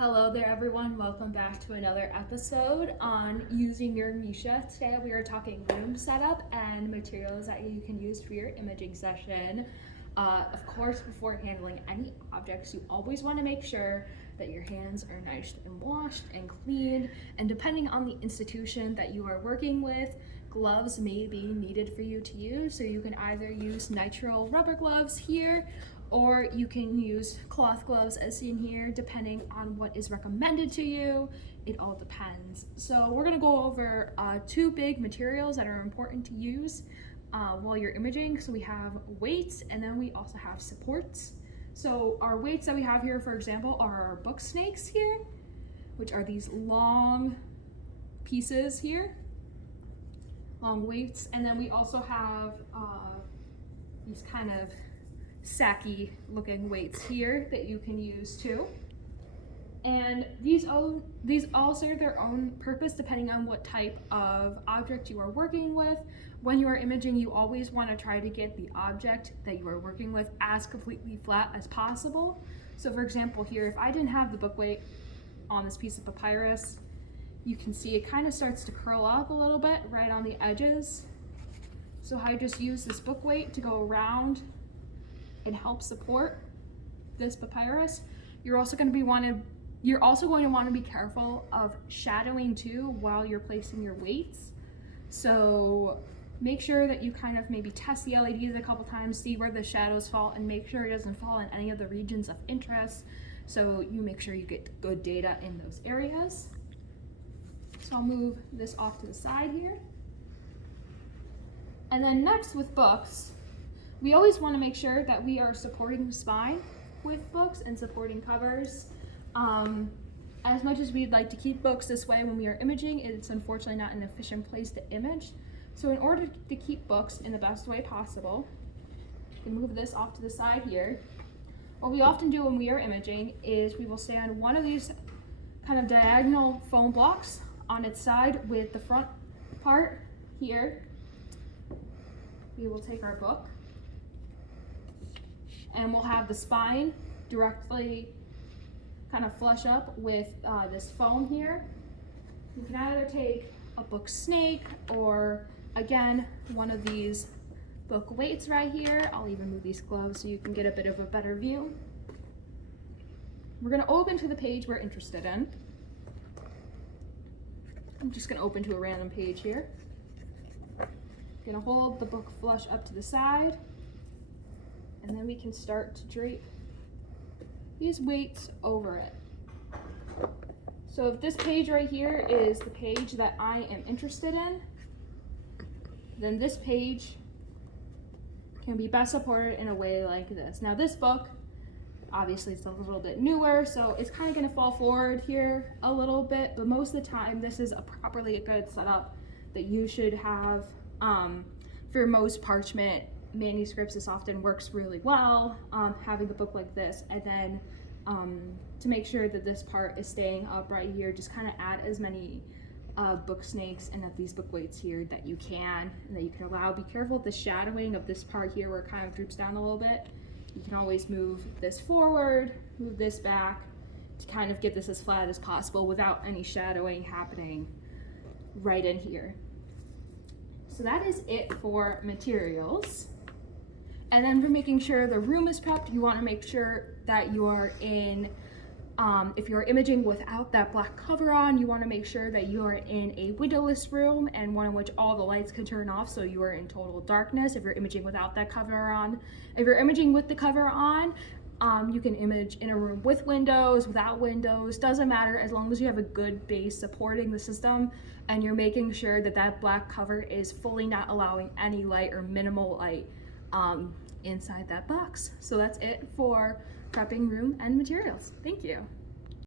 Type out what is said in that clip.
Hello there everyone, welcome back to another episode on using your MISHA. Today we are talking room setup and materials that you can use for your imaging session. Of course, before handling any objects, you always want to make sure that your hands are nice and washed and clean, and depending on the institution that you are working with, gloves may be needed for you to use. So you can either use nitrile rubber gloves here, or you can use cloth gloves as seen here, depending on what is recommended to you. It all depends. So we're gonna go over two big materials that are important to use while you're imaging. So we have weights, and then we also have supports. So our weights that we have here, for example, are our book snakes here, which are these long pieces here, long weights. And then we also have these kind of sacky looking weights here that you can use too. And these all serve their own purpose depending on what type of object you are working with. When you are imaging, you always want to try to get the object that you are working with as completely flat as possible. So for example here, if I didn't have the book weight on this piece of papyrus, you can see it kind of starts to curl up a little bit right on the edges. So I just use this book weight to go around and help support this papyrus. You're also going to want to be careful of shadowing too while you're placing your weights. So make sure that you kind of maybe test the LEDs a couple times, see where the shadows fall, and make sure it doesn't fall in any of the regions of interest. So you make sure you get good data in those areas. So I'll move this off to the side here. And then next with books, we always want to make sure that we are supporting the spine with books and supporting covers. As much as we'd like to keep books this way when we are imaging, it's unfortunately not an efficient place to image. So in order to keep books in the best way possible, you can move this off to the side here. What we often do when we are imaging is we will stand one of these kind of diagonal foam blocks on its side with the front part here. We will take our book, and we'll have the spine directly kind of flush up with this foam here. You can either take a book snake or, again, one of these book weights right here. I'll even move these gloves so you can get a bit of a better view. We're going to open to the page we're interested in. I'm just going to open to a random page here. Going to hold the book flush up to the side, and then we can start to drape these weights over it. So if this page right here is the page that I am interested in, then this page can be best supported in a way like this. Now this book, obviously it's a little bit newer, so it's kind of going to fall forward here a little bit, but most of the time this is a good setup that you should have. For most parchment manuscripts, this often works really well, having a book like this, and then to make sure that this part is staying up right here, just kind of add as many book snakes and of these book weights here that you can, and that you can allow. Be careful of the shadowing of this part here where it kind of droops down a little bit. You can always move this forward, move this back to kind of get this as flat as possible without any shadowing happening right in here. So that is it for materials. And then for making sure the room is prepped, you want to make sure that you are in, if you're imaging without that black cover on, you want to make sure that you are in a windowless room and one in which all the lights can turn off, so you are in total darkness if you're imaging without that cover on. If you're imaging with the cover on, you can image in a room with windows, without windows, doesn't matter, as long as you have a good base supporting the system and you're making sure that that black cover is fully not allowing any light or minimal light inside that box. So that's it for prepping room and materials. Thank you.